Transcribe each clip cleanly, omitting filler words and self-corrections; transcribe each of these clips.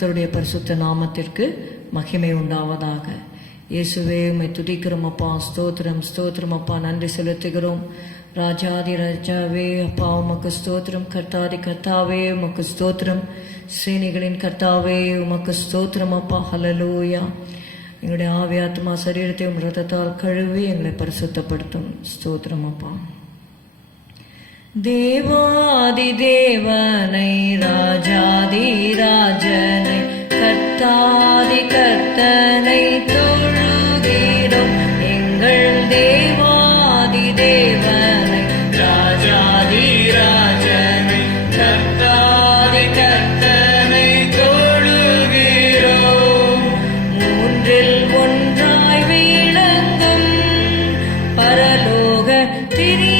கர்த்தருடைய பரிசுத்த நாமத்திற்கு மகிமை உண்டாவதாக. இயேசுவே உம்மை துதிக்கிறோம் அப்பா. ஸ்தோத்திரம் ஸ்தோத்திரம் அப்பா. நன்றி செலுத்துகிறோம். ராஜாதி ராஜாவே அப்பா உமக்கு ஸ்தோத்திரம். கர்த்தாதி கர்த்தாவே உமக்கு ஸ்தோத்திரம். ஸ்ரீனிகளின் கர்த்தாவே உமக்கு ஸ்தோத்திரம் அப்பா. ஹல்லேலூயா. எங்களுடைய ஆவி ஆத்மா சரீரத்தை உம் இரத்தத்தால் கழுவி எங்களை பரிசுத்தப்படுத்தும். ஸ்தோத்திரம் அப்பா. தேவாதி தேவனை ராஜாதி ராஜனை கர்த்தாதி கர்த்தனை தொழுகிறோம். எங்கள் தேவாதி தேவனை ராஜாதி ராஜனை கர்த்தாதி கர்த்தனை தொழுகிறோம். மூன்றில் ஒன்றாய் விளங்கும் பரலோக திரி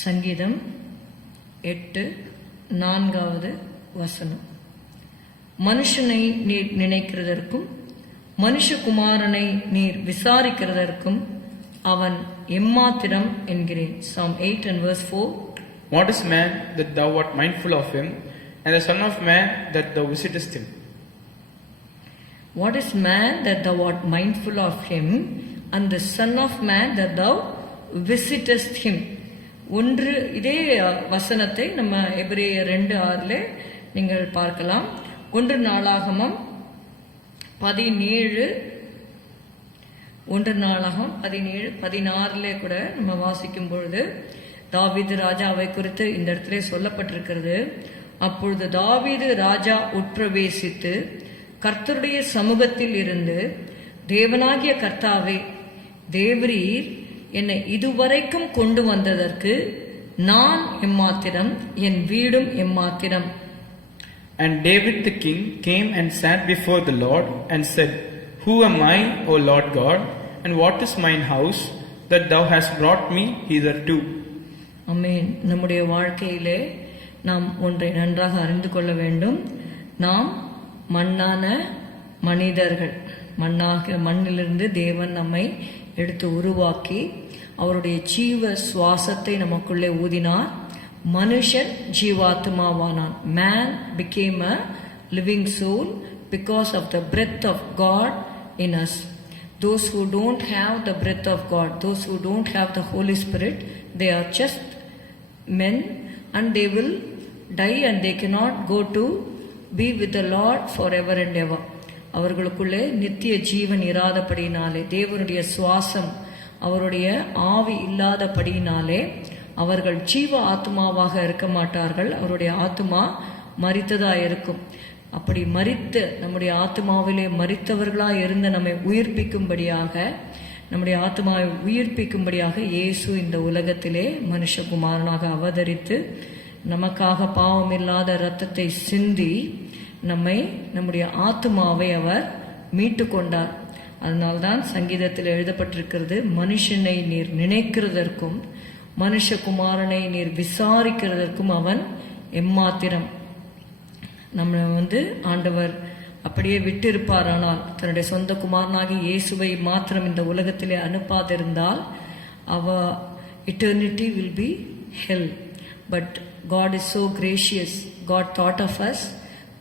சங்கீதம் 8:4 வசனம். மனுஷனை நீர் நினைக்கிறதற்கும் மனுஷகுமாரனை நீர் விசாரிக்கிறதற்கும் அவன் எம்மாத்திரம் என்கிறேன். Psalm 8:4. What is man that thou art mindful of him, and the son of man that thou visitest him? What is man that thou art mindful of him, and the son of man that thou visitest him? ஒன்று இதே வசனத்தை நம்ம எபிரேயர் 2:6 நீங்கள் பார்க்கலாம். 1 நாளாகமம் 17:16 கூட நம்ம வாசிக்கும் பொழுது தாவீது ராஜாவை குறித்து இந்த இடத்துல சொல்லப்பட்டிருக்கிறது. அப்பொழுது தாவீது ராஜா உட்பிரவேசித்து கர்த்தருடைய சமூகத்தில் இருந்து, தேவனாகிய கர்த்தாவே, தேவரீர் என்னை இதுவரைக்கும் கொண்டு வந்ததற்கு நான் எம்மாத்திரம், என் வீடும் எம்மாத்திரம். And David the king came and sat before the Lord and said, Who am I, O Lord God, and what is mine house, that thou hast brought me hitherto? ஆமென். நம்முடைய வாழ்க்கையிலே நாம் ஒன்றை நன்றாக அறிந்து கொள்ள வேண்டும். நாம் மண்ணான மனிதர்கள். மண்ணிலிருந்து தேவன் நம்மை எடுத்து உருவாக்கி அவருடைய ஜீவ சுவாசத்தை நமக்குள்ளே ஊதினார். மனுஷன் ஜீவாத்மாவானான். Man became a living soul because of the breath of God in us. Those who don't have the breath of God, those who don't have the Holy Spirit, they are just men and they will die and they cannot go to be with the Lord forever and ever. அவர்களுக்குள்ளே நித்திய ஜீவன் இராதபடியினாலே, தேவனுடைய சுவாசம் அவருடைய ஆவி இல்லாதபடியினாலே அவர்கள் ஜீவ ஆத்மாவாக இருக்க மாட்டார்கள். அவருடைய ஆத்மா மரித்ததா இருக்கும். அப்படி மரித்து நம்முடைய ஆத்மாவிலே மரித்தவர்களாக இருந்த நம்மை உயிர்ப்பிக்கும்படியாக, நம்முடைய ஆத்மாவை உயிர்ப்பிக்கும்படியாக இயேசு இந்த உலகத்திலே மனுஷகுமாரனாக அவதரித்து நமக்காக பாவமில்லாத இரத்தத்தை சிந்தி நம்முடைய ஆத்மாவை அவர் மீட்டு கொண்டார். அதனால்தான் சங்கீதத்தில் எழுதப்பட்டிருக்கிறது, மனுஷனை நீர் நினைக்கிறதற்கும் மனுஷகுமாரனை நீர் விசாரிக்கிறதற்கும் அவன் எம்மாத்திரம். நம்ம ஆண்டவர் அப்படியே விட்டிருப்பாரானால், தன்னுடைய சொந்த குமாரனாகி இயேசுவை மாத்திரம் இந்த உலகத்திலே அனுப்பாதிருந்தால் eternity will be hell. But God is so gracious. God thought of us.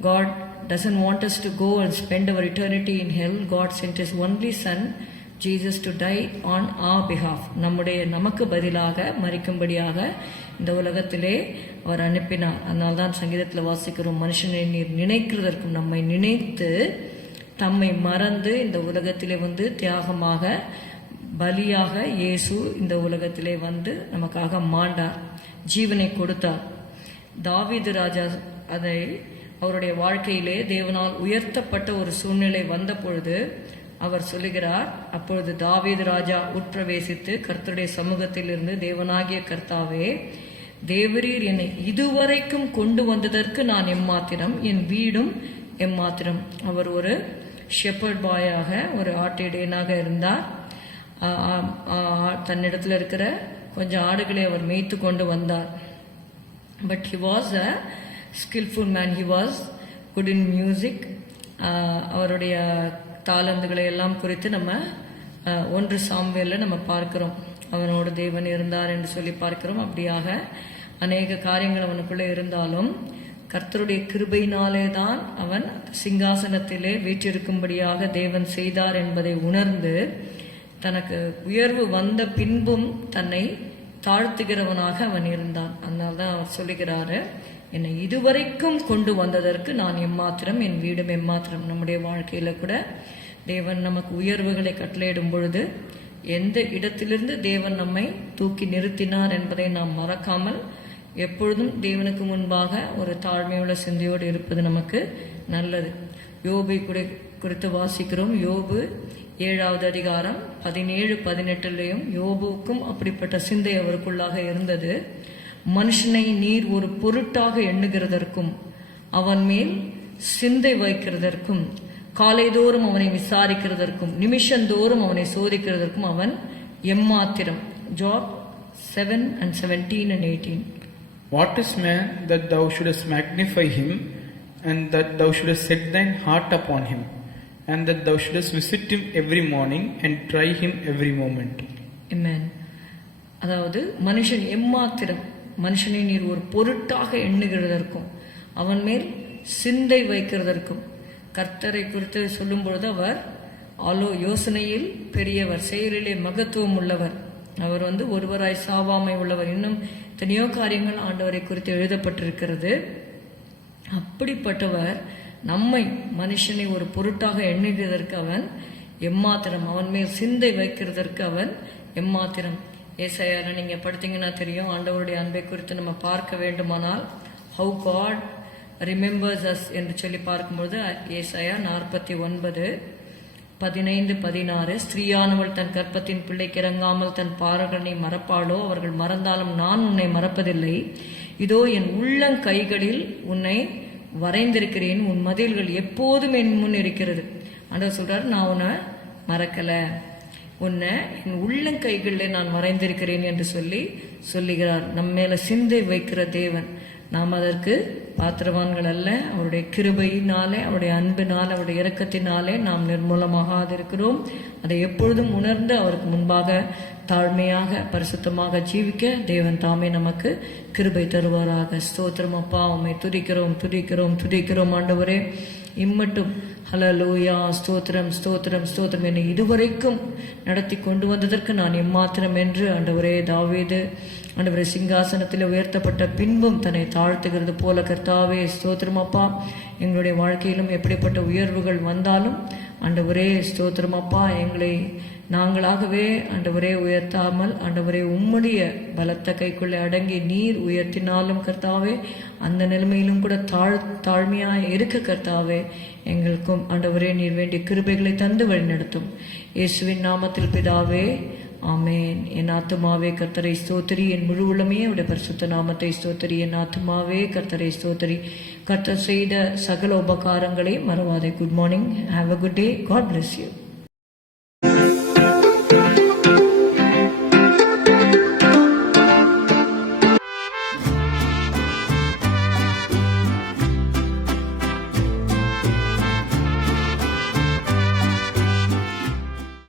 God doesn't want us to go and spend our eternity in hell. God sent His only Son, Jesus, to die on our behalf. நமக்கு பதிலாக மரிக்கும்படியாக இந்த உலகத்திலே அவர் அனுப்பினார். அதனால்தான் சங்கீதத்தில் வாசிக்கிறோம், மனுஷனை நீர் நினைக்கிறதற்கும், நம்மை நினைத்து தம்மை மறந்து இந்த உலகத்திலே தியாகமாக பலியாக இயேசு இந்த உலகத்திலே நமக்காக மாண்டார், ஜீவனை கொடுத்தார். தாவீது ராஜா அதை அவருடைய வாழ்க்கையிலே தேவனால் உயர்த்தப்பட்ட ஒரு சூழ்நிலை வந்த பொழுது அவர் சொல்லுகிறார், அப்பொழுது தாவீது ராஜா உட்பிரவேசித்து கர்த்தருடைய சமூகத்தில் இருந்து, தேவனாகிய கர்த்தாவே, தேவரீர் என்னை இதுவரைக்கும் கொண்டு வந்ததற்கு நான் எம்மாத்திரம், என் வீடும் எம்மாத்திரம். அவர் ஒரு ஷெப்பர்ட் பாயாக, ஒரு ஆட்டிடையனாக இருந்தார். தன்னிடத்தில் இருக்கிற கொஞ்சம் ஆடுகளை அவர் மேய்த்து கொண்டு வந்தார். But he was a skilful man. He was good in music. அவருடைய தாளந்துகளை எல்லாம் குறித்து நம்ம 1 சாமுவேலில் நம்ம பார்க்கிறோம். அவனோடு தேவன் இருந்தார் என்று சொல்லி பார்க்கிறோம். அப்படியாக அநேக காரியங்கள் அவனுக்குள்ளே இருந்தாலும் கர்த்தருடைய கிருபையினாலே தான் அவன் சிங்காசனத்திலே வீற்றிருக்கும்படியாக தேவன் செய்தார் என்பதை உணர்ந்து, தனக்கு உயர்வு வந்த பின்பும் தன்னை தாழ்த்துகிறவனாக அவன் இருந்தான். அதனால்தான் அவர் சொல்லுகிறாரு, என்னை இதுவரைக்கும் கொண்டு வந்ததற்கு நான் எம்மாத்திரம், என் வீடும் எம்மாத்திரம். நம்முடைய வாழ்க்கையில கூட தேவன் நமக்கு உயர்வுகளை கட்டளையிடும் பொழுது எந்த இடத்திலிருந்து தேவன் நம்மை தூக்கி நிறுத்தினார் என்பதை நாம் மறக்காமல் எப்பொழுதும் தேவனுக்கு முன்பாக ஒரு தாழ்மையுள்ள சிந்தையோடு இருப்பது நமக்கு நல்லது. யோபை குறித்து வாசிக்கிறோம். யோபு 7வது அதிகாரம் 17-18 யோபுக்கும் அப்படிப்பட்ட சிந்தை அவருக்குள்ளாக இருந்தது. மனுஷனை நீர் ஒரு பொருட்டாக எண்ணுகிறதற்கும் அவன் மேல் சிந்தை வைக்கிறதற்கும் காலைதோறும் அவனை விசாரிக்கிறதற்கும் நிமிஷந்தோறும் அவனை சோதிக்கிறதற்கும் அவன் எம்மாத்திரம். Job 7:17-18. What is man that thou shouldest magnify him, and that thou shouldest set thine heart upon him, and that thou shouldest visit him every morning and try him every moment? Amen. அதாவது மனுஷன் எம்மாத்திரம், மனுஷனை நீர் ஒரு பொருட்டாக எண்ணுகிறதற்கும் அவன் மேல் சிந்தை வைக்கிறதற்கும். கர்த்தரை குறித்து சொல்லும் பொழுது அவர் யோசனையில் பெரியவர், செயலிலே மகத்துவம் உள்ளவர். அவர் ஒருவராய் சாவாமை உள்ளவர். இன்னும் எத்தனையோ காரியங்கள் ஆண்டவரை குறித்து எழுதப்பட்டிருக்கிறது. அப்படிப்பட்டவர் நம்மை, மனுஷனை ஒரு பொருட்டாக எண்ணுகிறதற்கு அவன் எம்மாத்திரம், அவன் மேல் சிந்தை வைக்கிறதற்கு அவன் எம்மாத்திரம். ஏசாயால நீங்க படித்தீங்கன்னா தெரியும், ஆண்டவருடைய அன்பை குறித்து நம்ம பார்க்க வேண்டுமானால் ஹவு காட் ரிமெம்பர்ஸ் அஸ் என்று சொல்லி பார்க்கும்போது ஏசாயா 49 15:16 ஸ்திரீயானவள் தன் கற்பத்தின் பிள்ளைக்கு இறங்காமல் தன் பாரகனை மறப்பாளோ? அவர்கள் மறந்தாலும் நான் உன்னை மறப்பதில்லை. இதோ என் உள்ளங்கைகளில் உன்னை வரைந்திருக்கிறேன். உன் மதில்கள் எப்போதும் என் முன் இருக்கிறது. ஆண்டவர் சொல்றாரு, நான் உன்னை மறக்கல, உன்னை என் உள்ளங்கைகளில் நான் வரைந்திருக்கிறேன் என்று சொல்லுகிறார். நம்ம மேல சிந்தை வைக்கிற தேவன். நாம் அதற்கு பாத்திரவான்கள் அல்ல. அவருடைய கிருபையினாலே, அவருடைய அன்பினாலே, அவருடைய இரக்கத்தினாலே நாம் நிர்மூலமாகாதிருக்கிறோம். அதை எப்பொழுதும் உணர்ந்து அவருக்கு முன்பாக தாழ்மையாக பரிசுத்தமாக ஜீவிக்க தேவன் தாமே நமக்கு கிருபை தருவாராக. ஸ்தோத்திரம் அப்பா, உம்மை துதிக்கிறோம் துதிக்கிறோம் துதிக்கிறோம் ஆண்டவரே. இம்மட்டும் ஹல்லேலூயா, ஸ்தோத்திரம் ஸ்தோத்திரம் ஸ்தோத்திரம், என்னை இதுவரைக்கும் நடத்தி கொண்டு வந்ததற்கு நான் எம்மாத்திரம் என்று ஆண்டவரே, தாவீது ஆண்டவரே சிங்காசனத்தில் உயர்த்தப்பட்ட பின்பும் தன்னை தாழ்த்துகிறது போல கர்த்தாவே ஸ்தோத்திரம் அப்பா, எங்களுடைய வாழ்க்கையிலும் எப்படிப்பட்ட உயர்வுகள் வந்தாலும் ஆண்டவரே ஸ்தோத்திரம் அப்பா, எங்களை நாங்களாகவே ஆண்டவரே உயர்த்தாமல் ஆண்டவரே உம்முடைய பலத்த கைக்குள்ளே அடங்கி நீர் உயர்த்தினாலும் கர்த்தாவே, அந்த நிலைமையிலும் கூட தாழ்மையாக இருக்க கர்த்தாவே எங்களுக்கும் ஆண்டவரே நீர் வேண்டிய கிருபைகளை தந்து வழிநடத்தும். இயேசுவின் நாமத்தில் பிதாவே, ஆமேன். என் ஆத்துமாவே கர்த்தரை ஸ்தோத்திரி, என் முழு உள்ளமே அவருடைய பரிசுத்த நாமத்தை ஸ்தோத்திரி. என் ஆத்துமாவே கர்த்தரை ஸ்தோத்திரி. கர்த்தர் செய்த சகல உபகாரங்களை மறவாதே. Good morning. Have a good day. God bless you.